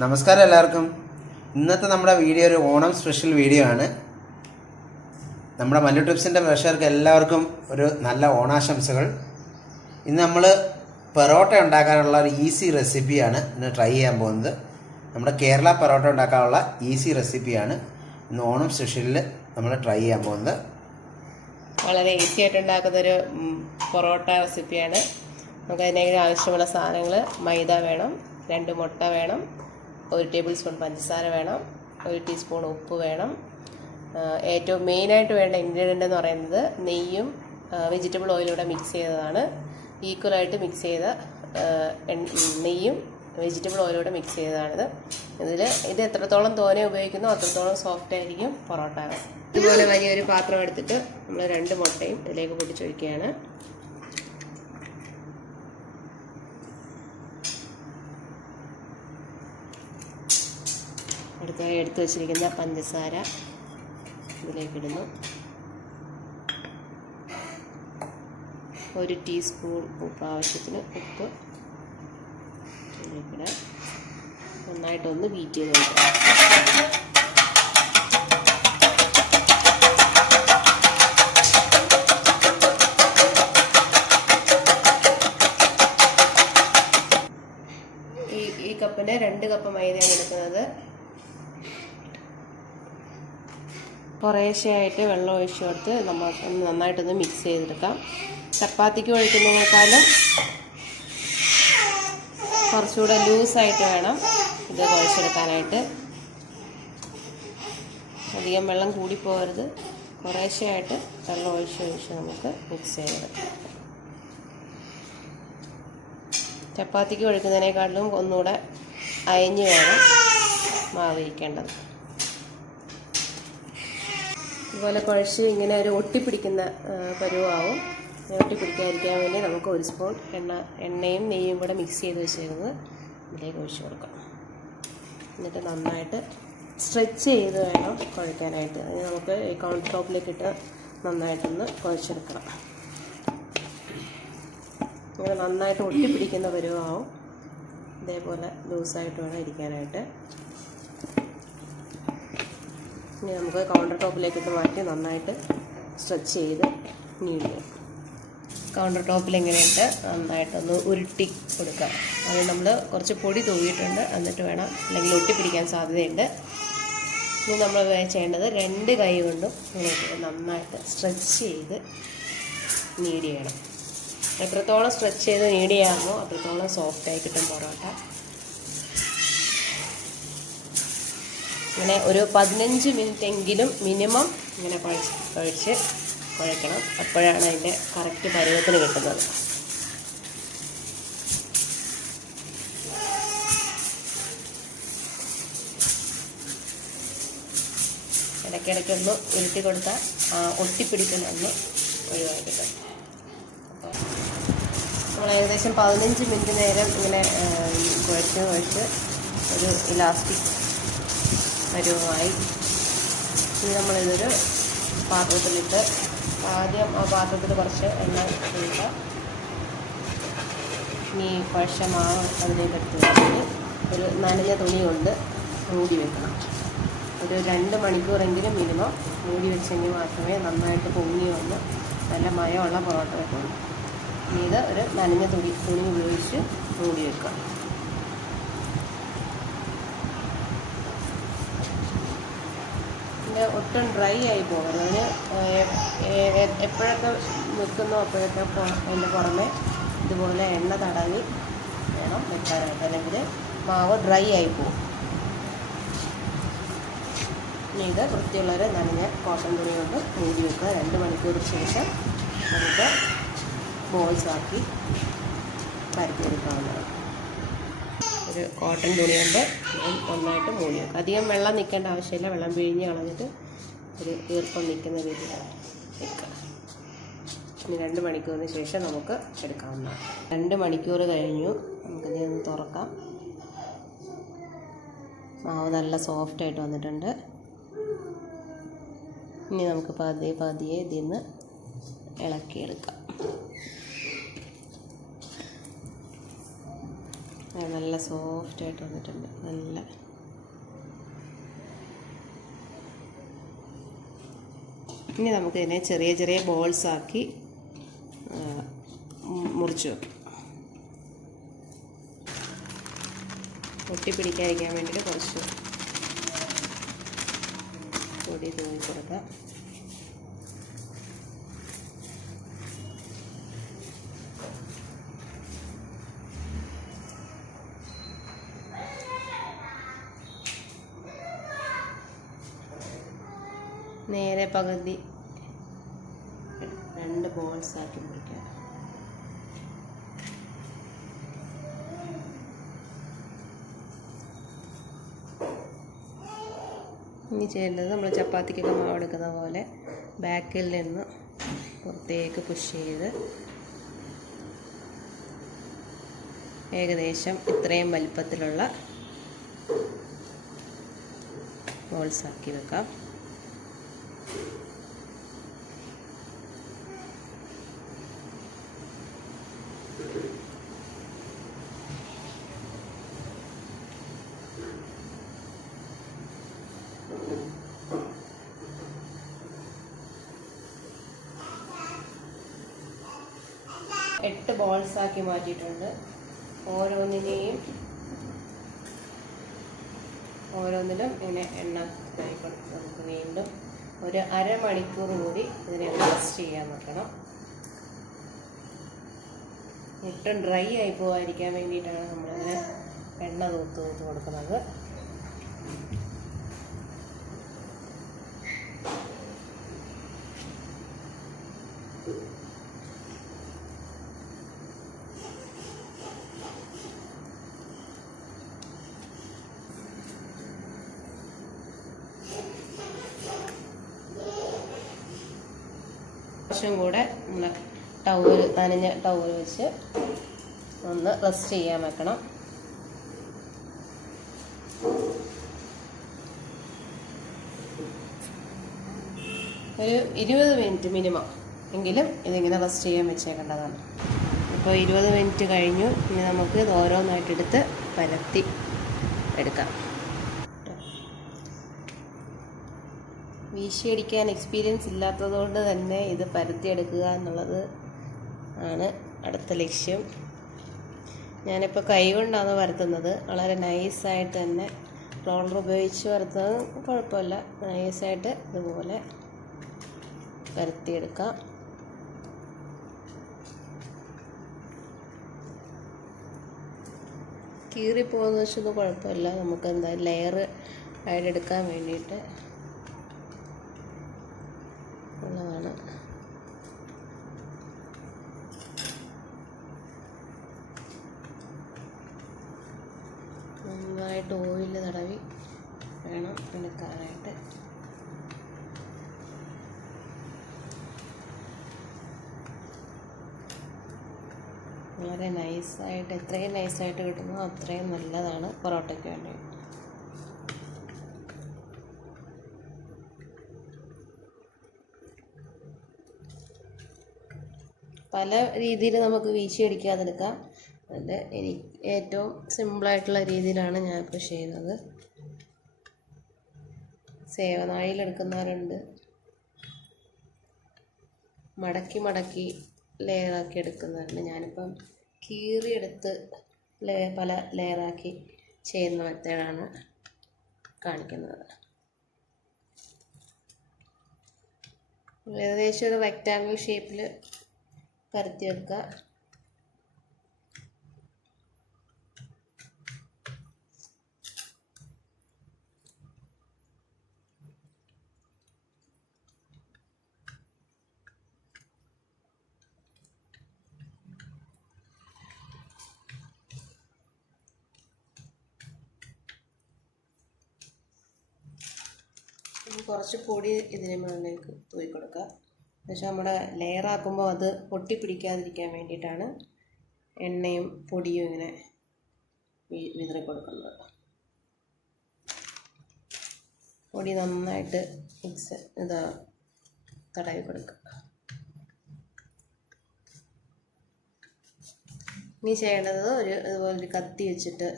നമസ്കാരം എല്ലാവർക്കും. ഇന്നത്തെ നമ്മുടെ വീഡിയോ ഒരു ഓണം സ്പെഷ്യൽ വീഡിയോ ആണ്. നമ്മുടെ മല്ലു ടിപ്സിൻ്റെ പ്രേക്ഷകർക്ക് എല്ലാവർക്കും ഒരു നല്ല ഓണാശംസകൾ. ഇന്ന് നമ്മൾ പെറോട്ട ഉണ്ടാക്കാനുള്ള ഒരു ഈസി റെസിപ്പിയാണ് ഇന്ന് ട്രൈ ചെയ്യാൻ പോകുന്നത്. നമ്മുടെ കേരള പെറോട്ട ഉണ്ടാക്കാനുള്ള ഈസി റെസിപ്പിയാണ് ഇന്ന് ഓണം സ്പെഷ്യലിൽ നമ്മൾ ട്രൈ ചെയ്യാൻ പോകുന്നത്. വളരെ ഈസി ആയിട്ട് ഉണ്ടാക്കുന്നൊരു പൊറോട്ട റെസിപ്പിയാണ്. നമുക്ക് അതിനേക്ക് ആവശ്യമുള്ള സാധനങ്ങൾ: മൈദ വേണം, 2 മുട്ട വേണം, 1 ടേബിൾ സ്പൂൺ പഞ്ചസാര വേണം, 1 ടീസ്പൂൺ ഉപ്പ് വേണം. ഏറ്റവും മെയിനായിട്ട് വേണ്ട ഇൻഗ്രീഡിയൻ്റ് എന്ന് പറയുന്നത് നെയ്യും വെജിറ്റബിൾ ഓയിലൂടെ മിക്സ് ചെയ്തതാണ്. ഈക്വലായിട്ട് മിക്സ് ചെയ്ത നെയ്യും വെജിറ്റബിൾ ഓയിലൂടെ മിക്സ് ചെയ്തതാണിത്. ഇത് എത്രത്തോളം തോനെ ഉപയോഗിക്കുന്നോ അത്രത്തോളം സോഫ്റ്റ് ആയിരിക്കും പൊറോട്ട. ഇതുപോലെ വലിയൊരു പാത്രം എടുത്തിട്ട് നമ്മൾ 2 മുട്ടയും ഇതിലേക്ക് പൊട്ടിച്ചൊഴിക്കുകയാണ്. അടുത്തായി എടുത്തു വച്ചിരിക്കുന്ന പഞ്ചസാര ഇതിലേക്കിടുന്നു. 1 ടീസ്പൂൺ ഉപ്പ്, ആവശ്യത്തിന് ഉപ്പ് ഇതിലേക്കിടാം. നന്നായിട്ടൊന്ന് ബീറ്റ് ചെയ്ത് കൊടുക്കാം. ഈ കപ്പിന് 2 കപ്പ് മൈദയാണ് എടുക്കുന്നത്. കുറേശ്ശെയായിട്ട് വെള്ളം ഒഴിച്ചു കൊടുത്ത് നമ്മൾ നന്നായിട്ടൊന്ന് മിക്സ് ചെയ്തെടുക്കാം. ചപ്പാത്തിക്ക് ഒഴിക്കുന്നതിനേക്കാളും കുറച്ചുകൂടെ ലൂസായിട്ട് വേണം ഇത് കുഴച്ചെടുക്കാനായിട്ട്. അധികം വെള്ളം കൂടിപ്പോകരുത്. കുറേശ്ശെയായിട്ട് വെള്ളം ഒഴിച്ച് നമുക്ക് മിക്സ് ചെയ്തെടുക്കാം. ചപ്പാത്തിക്ക് ഒഴിക്കുന്നതിനേക്കാളും ഒന്നുകൂടെ അയഞ്ഞ് വേണം മാവ് ഇരിക്കേണ്ടത്. ഇതുപോലെ കുഴച്ച് ഇങ്ങനെ ഒരു ഒട്ടിപ്പിടിക്കുന്ന പരുവാവും. ഒട്ടിപ്പിടിക്കാതിരിക്കാൻ വേണ്ടി നമുക്ക് 1 സ്പൂൺ എണ്ണയും നെയ്യും കൂടെ മിക്സ് ചെയ്ത് വെച്ചിരുന്നത് ഇതിലേക്ക് ഒഴിച്ച് കൊടുക്കാം. എന്നിട്ട് നന്നായിട്ട് സ്ട്രെച്ച് ചെയ്ത് വേണം കുഴയ്ക്കാനായിട്ട്. അതിന് നമുക്ക് ഈ കൗണ്ടർ ടോപ്പിലേക്ക് ഇട്ട് നന്നായിട്ടൊന്ന് കുഴച്ചെടുക്കണം. ഇങ്ങനെ നന്നായിട്ട് ഒട്ടിപ്പിടിക്കുന്ന പരുവാവും. ഇതേപോലെ ലൂസായിട്ട് വേണം ഇരിക്കാനായിട്ട്. ഇനി നമുക്ക് കൗണ്ടർ ടോപ്പിലേക്കിട്ട് മാറ്റി നന്നായിട്ട് സ്ട്രെച്ച് ചെയ്ത് നീടുക. കൗണ്ടർ ടോപ്പിൽ ഇങ്ങനെയിട്ട് നന്നായിട്ടൊന്ന് ഉരുട്ടി കൊടുക്കുക. അത് നമ്മൾ കുറച്ച് പൊടി തൂവിയിട്ടുണ്ട്, എന്നിട്ട് വേണം, അല്ലെങ്കിൽ ഒട്ടിപ്പിടിക്കാൻ സാധ്യതയുണ്ട്. ഇനി നമ്മൾ ചെയ്യേണ്ടത് 2 കൈ കൊണ്ടും ഇങ്ങനെ നന്നായിട്ട് സ്ട്രെച്ച് ചെയ്ത് നീഡ് ചെയ്യണം. എത്രത്തോളം സ്ട്രെച്ച് ചെയ്ത് നീഡ് ചെയ്യാമോ അത്രത്തോളം സോഫ്റ്റായി കിട്ടും പൊറോട്ട. ഇങ്ങനെ ഒരു 15 മിനിറ്റ് എങ്കിലും മിനിമം ഇങ്ങനെ കുഴക്കണം. അപ്പോഴാണ് അതിൻ്റെ കറക്റ്റ് പരുവത്തിന് കിട്ടുന്നത്. ഇടയ്ക്കിടയ്ക്കൊന്ന് ഉരുട്ടി കൊടുത്താൽ ഒട്ടിപ്പിടിക്കുന്നൊന്ന് ഒഴിവാക്കി കിട്ടും. നമ്മൾ ഏകദേശം 15 മിനിറ്റ് നേരം ഇങ്ങനെ കുഴച്ച് ഒരു ഇലാസ്റ്റിക് പരുവമായി. ഇനി നമ്മളിതൊരു പാത്രത്തിലിട്ട് ആദ്യം ആ പാത്രത്തിൽ കുറച്ച് എണ്ണ ഒഴിക്കുക. ഇനി കുഴച്ച മാവ് അതിലേക്ക് എടുത്ത് വെച്ചിട്ട് ഒരു നനഞ്ഞ തുണി കൊണ്ട് മൂടി വെക്കണം. ഒരു 2 മണിക്കൂറെങ്കിലും മിനിമം മൂടി വെച്ചെങ്കിൽ മാത്രമേ നന്നായിട്ട് പൊങ്ങി വന്ന് നല്ല മയമുള്ള പൊറോട്ട വെക്കുള്ളൂ. ഇനി ഇത് ഒരു നനഞ്ഞ തുണി ഉപയോഗിച്ച് മൂടി വെക്കുക. ഒട്ടും ഡ്രൈ ആയി പോകരുത്. അതിന് എപ്പോഴൊക്കെ വെക്കുന്നോ അപ്പോഴൊക്കെ അതിൻ്റെ പുറമെ ഇതുപോലെ എണ്ണ തടവി വേണം വെക്കാനായിട്ട്, അല്ലെങ്കിൽ മാവ് ഡ്രൈ ആയി പോകും. ഇനി ഇത് വൃത്തിയുള്ളൊരു നനഞ്ഞ കോട്ടൺ തുണി കൊണ്ട് മൂടി വെക്കുക. 2 മണിക്കൂറിന് ശേഷം നമുക്ക് ബോൾസ് ആക്കി പരത്തിയെടുക്കാവുന്നതാണ്. ഒരു കോട്ടൺ തുണി കൊണ്ട് നന്നായിട്ട് മൂടി വെക്കുക. അധികം വെള്ളം നിൽക്കേണ്ട ആവശ്യമില്ല. വെള്ളം പിഴിഞ്ഞ് കളഞ്ഞിട്ട് ഒരു ഈർപ്പം നിൽക്കുന്ന രീതിയിൽ വെക്കുക. ഇനി 2 മണിക്കൂറിന് ശേഷം നമുക്ക് എടുക്കാവുന്നതാണ്. 2 മണിക്കൂർ കഴിഞ്ഞു. നമുക്കിത് ഒന്ന് തുറക്കാം. മാവ് നല്ല സോഫ്റ്റായിട്ട് വന്നിട്ടുണ്ട്. ഇനി നമുക്ക് പതിയെ ഇതിൽ നിന്ന് ഇളക്കിയെടുക്കാം. നല്ല സോഫ്റ്റായിട്ട് വന്നിട്ടുണ്ട്. നല്ല ഇനി നമുക്കിതിനെ ചെറിയ ചെറിയ ബോൾസാക്കി മുറിച്ച് വെക്കാം. ഒട്ടിപ്പിടിക്കാതിരിക്കാൻ വേണ്ടിയിട്ട് കുറച്ച് പൊടി തൂവി കൊടുക്കാം. നേരെ പകുതി 2 ബോൾസാക്കി മുറിക്കാം. ഇനി ചെയ്യേണ്ടത് നമ്മൾ ചപ്പാത്തിക്കൊക്കെ മാവെടുക്കുന്ന പോലെ ബാക്കിൽ നിന്ന് പുറത്തേക്ക് പുഷ് ചെയ്ത് ഏകദേശം ഇത്രയും വലിപ്പത്തിലുള്ള ബോൾസാക്കി വെക്കാം. എട്ട് ബോൾസാക്കി മാറ്റിയിട്ടുണ്ട്. ഓരോന്നിലും ഇങ്ങനെ എണ്ണ കൊടുത്ത് നമുക്ക് വീണ്ടും ഒരു അരമണിക്കൂർ കൂടി ഇതിനെ റെസ്റ്റ് ചെയ്യാൻ വെക്കണം. ഒട്ടും ഡ്രൈ ആയി പോകാതിരിക്കാൻ വേണ്ടിയിട്ടാണ് നമ്മളിങ്ങനെ എണ്ണ തൂത്ത് കൊടുക്കുന്നത്. കുറച്ചും കൂടെ നമ്മൾ നനഞ്ഞ ടവൽ വെച്ച് ഒന്ന് റെസ്റ്റ് ചെയ്യാൻ വെക്കണം. ഒരു 20 മിനിറ്റ് മിനിമം എങ്കിലും ഇതിങ്ങനെ റെസ്റ്റ് ചെയ്യാൻ വെച്ചേക്കേണ്ടതാണ്. ഇപ്പോൾ 20 മിനിറ്റ് കഴിഞ്ഞു. ഇനി നമുക്ക് ഇത് ഓരോന്നായിട്ടെടുത്ത് പരത്തി എടുക്കാം. വീശിയടിക്കാൻ എക്സ്പീരിയൻസ് ഇല്ലാത്തതുകൊണ്ട് തന്നെ ഇത് പരത്തിയെടുക്കുക എന്നുള്ളത് ആണ് അടുത്ത ലക്ഷ്യം. ഞാനിപ്പോൾ കൈ കൊണ്ടാണ് പരത്തുന്നത്. വളരെ നൈസായിട്ട് തന്നെ റോളർ ഉപയോഗിച്ച് പരത്തുന്നത് കുഴപ്പമില്ല. നൈസായിട്ട് ഇതുപോലെ പരത്തിയെടുക്കാം. കീറിപ്പോകുന്ന വെച്ചൊന്നും കുഴപ്പമില്ല. നമുക്ക് എന്തായാലും ലെയർ ആയിട്ട് എടുക്കാൻ വേണ്ടിയിട്ട് ഉള്ളതാണ്. നന്നായിട്ട് ഓയിൽ തടവി വേണം എടുക്കാനായിട്ട്. വളരെ നൈസായിട്ട്, എത്രയും നൈസായിട്ട് കിട്ടുന്നോ അത്രയും നല്ലതാണ് പൊറോട്ടയ്ക്ക് വേണ്ടി. പല രീതിയിൽ നമുക്ക് വീശിയടിക്കാതെടുക്കാം. അതിൽ എനിക്ക് ഏറ്റവും സിമ്പിളായിട്ടുള്ള രീതിയിലാണ് ഞാനിപ്പോൾ ചെയ്യുന്നത്. സേവനാഴിയിലെടുക്കുന്നവരുണ്ട്, മടക്കി ലെയറാക്കി എടുക്കുന്നവരുണ്ട്. ഞാനിപ്പം കീറിയെടുത്ത് പല ലെയറാക്കി ചെയ്യുന്ന മെത്തേഡാണ് കാണിക്കുന്നത്. ഏകദേശം ഒരു റെക്റ്റാങ്കിൾ ഷേപ്പിൽ പരത്തി വെക്കുക. കുറച്ച് പൊടി ഇതിന് മുകളിലേക്ക് തൂക്കി കൊടുക്കുക. എന്നുവെച്ചാൽ നമ്മുടെ ലെയറാക്കുമ്പോൾ അത് പൊട്ടിപ്പിടിക്കാതിരിക്കാൻ വേണ്ടിയിട്ടാണ് എണ്ണയും പൊടിയും ഇങ്ങനെ വിതറി കൊടുക്കുന്നത്. പൊടി നന്നായിട്ട് തടവി കൊടുക്കുക. ഇനി ചെയ്യേണ്ടത് ഇതുപോലൊരു കത്തി വെച്ചിട്ട്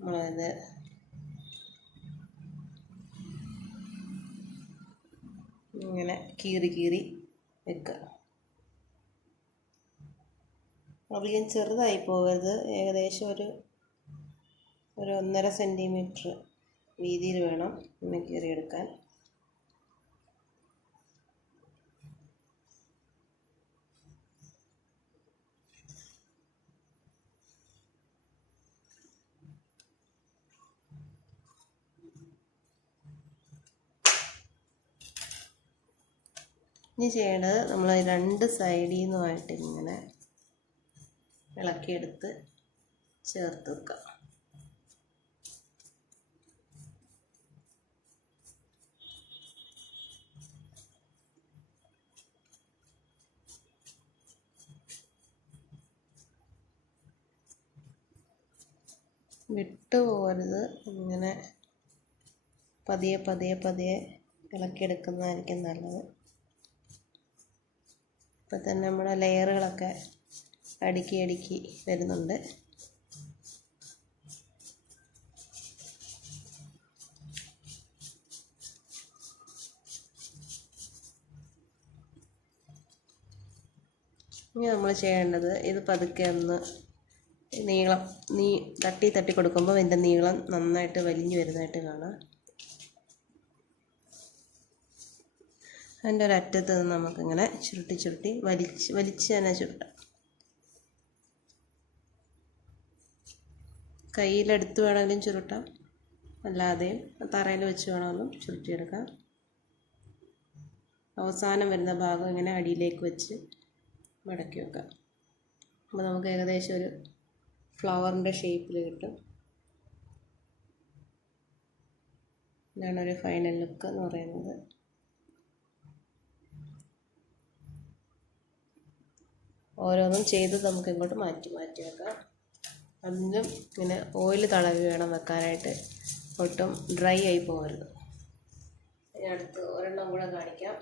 നമ്മളത് ഇങ്ങനെ കീറി വെക്കുക. അധികം ചെറുതായി പോകരുത്. ഏകദേശം ഒരു 1.5 സെൻറ്റിമീറ്റർ വീതിയിൽ വേണം ഒന്ന് കീറിയെടുക്കാൻ. ഇനി ചെയ്യേണ്ടത് നമ്മൾ 2 സൈഡിൽ നിന്നുമായിട്ട് ഇങ്ങനെ ഇളക്കിയെടുത്ത് ചേർത്ത് വെക്കുക. വിട്ടു പോകരുത്. ഇങ്ങനെ പതിയെ ഇളക്കിയെടുക്കുന്നതായിരിക്കും നല്ലത്. ഇപ്പം തന്നെ നമ്മുടെ ലെയറുകളൊക്കെ അടുക്കി വരുന്നുണ്ട്. ഇനി നമ്മൾ ചെയ്യേണ്ടത് ഇത് പതുക്കെ ഒന്ന് നീളം തട്ടി കൊടുക്കുമ്പോൾ ഇതിൻ്റെ നീളം നന്നായിട്ട് വലിഞ്ഞു വരുന്നതായിട്ട് കാണാം. അതിൻ്റെ ഒരറ്റത്ത് നിന്ന് നമുക്കിങ്ങനെ ചുരുട്ടി വലിച്ച് തന്നെ ചുരുട്ടാം. കയ്യിലെടുത്ത് വേണമെങ്കിലും ചുരുട്ടാം, അല്ലാതെയും തറയിൽ വെച്ച് വേണമെങ്കിലും ചുരുട്ടിയെടുക്കാം. അവസാനം വരുന്ന ഭാഗം ഇങ്ങനെ അടിയിലേക്ക് വെച്ച് മടക്കി വെക്കാം. അപ്പോൾ നമുക്ക് ഏകദേശം ഒരു ഫ്ലവറിൻ്റെ ഷേപ്പിൽ കിട്ടും. ഇതാണ് ഒരു ഫൈനൽ ലുക്ക് എന്ന് പറയുന്നത്. ഓരോന്നും ചെയ്ത് നമുക്ക് ഇങ്ങോട്ട് മാറ്റി വെക്കാം. അതിനും ഇങ്ങനെ ഓയിൽ തടവി വേണം വെക്കാനായിട്ട്, ഒട്ടും ഡ്രൈ ആയി പോകരുത്. ഇനി അടുത്ത് ഒരെണ്ണം കൂടെ കാണിക്കാം.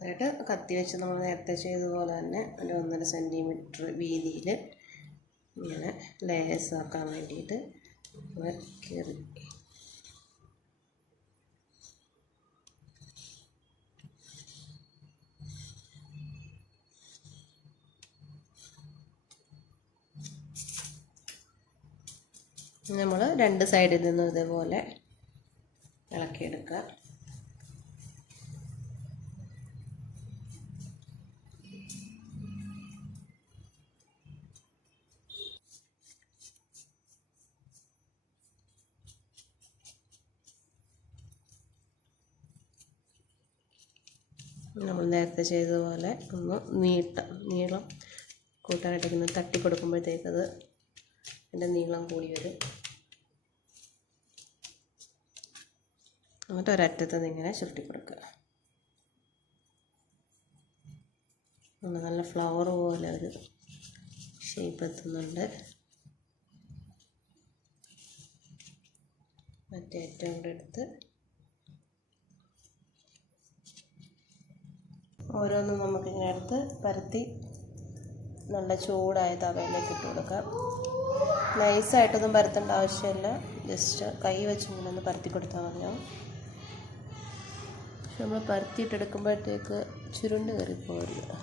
എന്നിട്ട് കത്തി വെച്ച് നമ്മൾ നേരത്തെ ചെയ്തതുപോലെ തന്നെ ഒരു 1.5 സെൻറ്റിമീറ്റർ വീതിയിൽ ഇങ്ങനെ ലേയേഴ്സ് ആക്കാൻ വേണ്ടിയിട്ട് കീറി നമ്മൾ 2 സൈഡിൽ നിന്നും ഇതേപോലെ ഇളക്കിയെടുക്കുക. നമ്മൾ നേരത്തെ ചെയ്തതുപോലെ ഒന്ന് നീളം കൂട്ടാനായിട്ട് ഇങ്ങനെ തട്ടി കൊടുക്കുമ്പോഴത്തേക്കത് അതിൻ്റെ നീളം കൂടി വരും. എന്നിട്ട് ഒരറ്റത്ത് നിന്ന് ഇങ്ങനെ ചുരുട്ടി കൊടുക്കുക. നല്ല ഫ്ലവർ പോലെ ഒരു ഷേപ്പ് എത്തുന്നുണ്ട്. മറ്റേ ഏറ്റവും കൂടെ എടുത്ത് ഓരോന്നും നമുക്കിങ്ങനെ എടുത്ത് പരത്തി നല്ല ചൂടായ തവയിലേക്ക് ഇട്ട് കൊടുക്കാം. നൈസായിട്ടൊന്നും പരത്തേണ്ട ആവശ്യമില്ല, ജസ്റ്റ് കൈ വെച്ച് ഇങ്ങനെ ഒന്ന് പരത്തി കൊടുത്താൽ മതിയാവും. പക്ഷെ നമ്മൾ പരത്തിയിട്ടെടുക്കുമ്പോഴത്തേക്ക് ചുരുണ്ട് കയറിപ്പോകരുത്.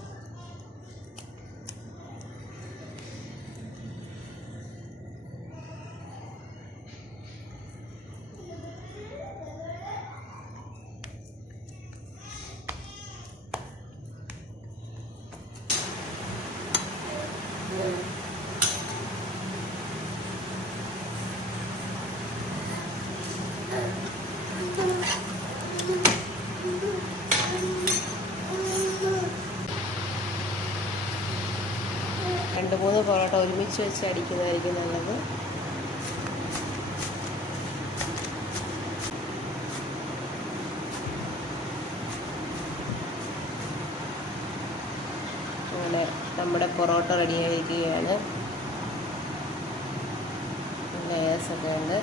2-3 പൊറോട്ട ഒരുമിച്ച് വെച്ച് അടിക്കുന്നതായിരിക്കും നല്ലത്. അങ്ങനെ നമ്മുടെ പൊറോട്ട റെഡിയായിരിക്കുകയാണ്. ലെയേഴ്സൊക്കെ ഉണ്ട്.